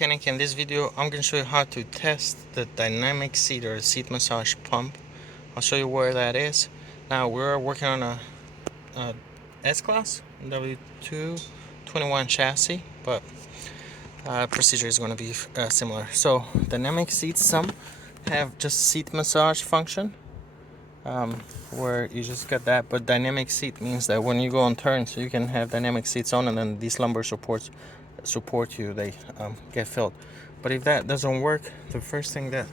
In this video, I'm going to show you how to test the dynamic seat or seat massage pump. I'll show you where that is. Now we're working on a S-Class W221 chassis, but procedure is going to be similar. So dynamic seats, some have just seat massage function, where you just get that, but dynamic seat means that when you go on turn, so you can have dynamic seats on, and then these lumbar supports support you, they get filled. But if that doesn't work, the first thing that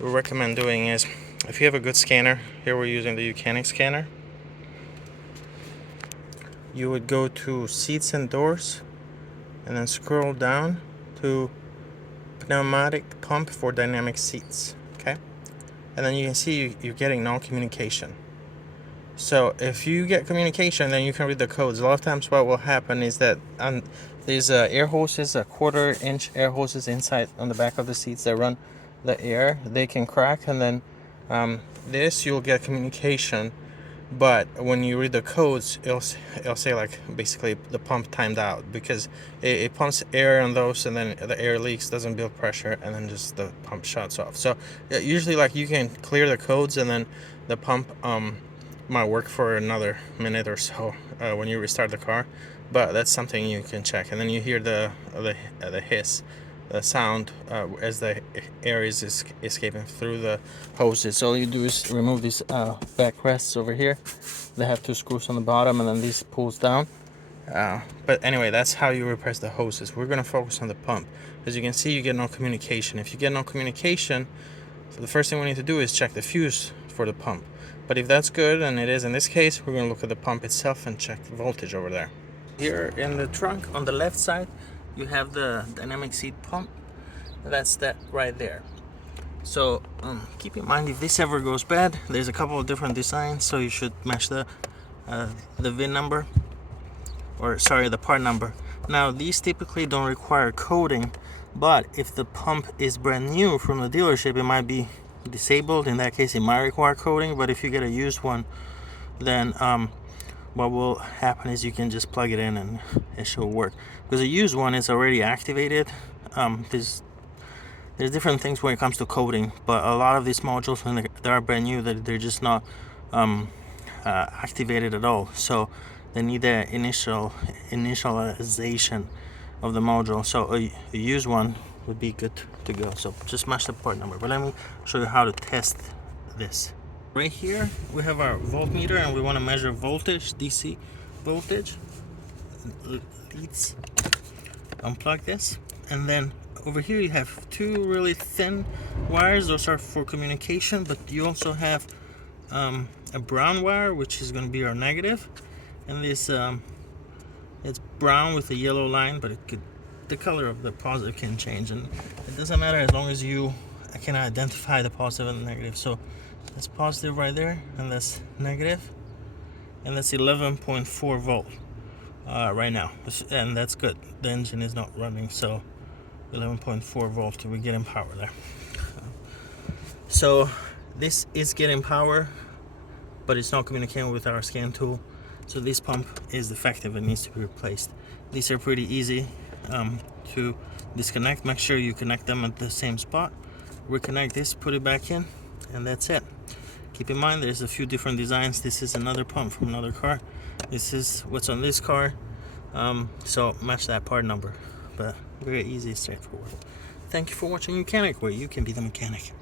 we recommend doing is, if you have a good scanner, here we're using the YOUCANIC scanner, you would go to seats and doors and then scroll down to pneumatic pump for dynamic seats. Okay, and then you can see you're getting no communication. So if you get communication, then you can read the codes. A lot of times what will happen is that these air hoses, a 1/4 inch air hoses inside on the back of the seats that run the air, they can crack, and then this you'll get communication, but when you read the codes, it'll say like basically the pump timed out, because it pumps air on those, and then the air leaks, doesn't build pressure, and then just the pump shuts off. So usually like you can clear the codes, and then the pump might work for another minute or so when you restart the car, but that's something you can check. And then you hear the hiss, the sound as the air is escaping through the hoses. So all you do is remove these back rests over here. They have 2 screws on the bottom, and then these pulls down. But anyway, that's how you repress the hoses. We're gonna focus on the pump. As you can see, you get no communication. If you get no communication, so the first thing we need to do is check the fuse for the pump. But if that's good, and it is in this case, we're going to look at the pump itself and check the voltage over there. Here in the trunk on the left side, you have the dynamic seat pump. That's that right there. So keep in mind, if this ever goes bad, there's a couple of different designs, so you should match the VIN number, or sorry, the part number. Now these typically don't require coding, but if the pump is brand new from the dealership, it might be disabled. In that case, it might require coding. But if you get a used one, then what will happen is you can just plug it in and it should work, because a used one is already activated. There's different things when it comes to coding, but a lot of these modules, when they are brand new, that they're just not activated at all, so they need the initialization of the module. So a used one would be good to go. So just match the part number. But let me show you how to test this. Right here we have our voltmeter, and we want to measure voltage, DC voltage. Let's unplug this, and then over here you have 2 really thin wires. Those are for communication, but you also have a brown wire, which is going to be our negative, and this it's brown with a yellow line, but the color of the positive can change, and it doesn't matter as long as you can identify the positive and the negative. So that's positive right there, and that's negative, and that's 11.4 volt right now, and that's good. The engine is not running, so 11.4 volt, we're getting power there. So this is getting power, but it's not communicating with our scan tool. So this pump is defective and needs to be replaced. These are pretty easy to disconnect. Make sure you connect them at the same spot. Reconnect this, put it back in, and that's it. Keep in mind, there's a few different designs. This is another pump from another car. This is what's on this car. So match that part number. But very easy, straightforward. Thank you for watching YOUCANIC, where you can be the mechanic.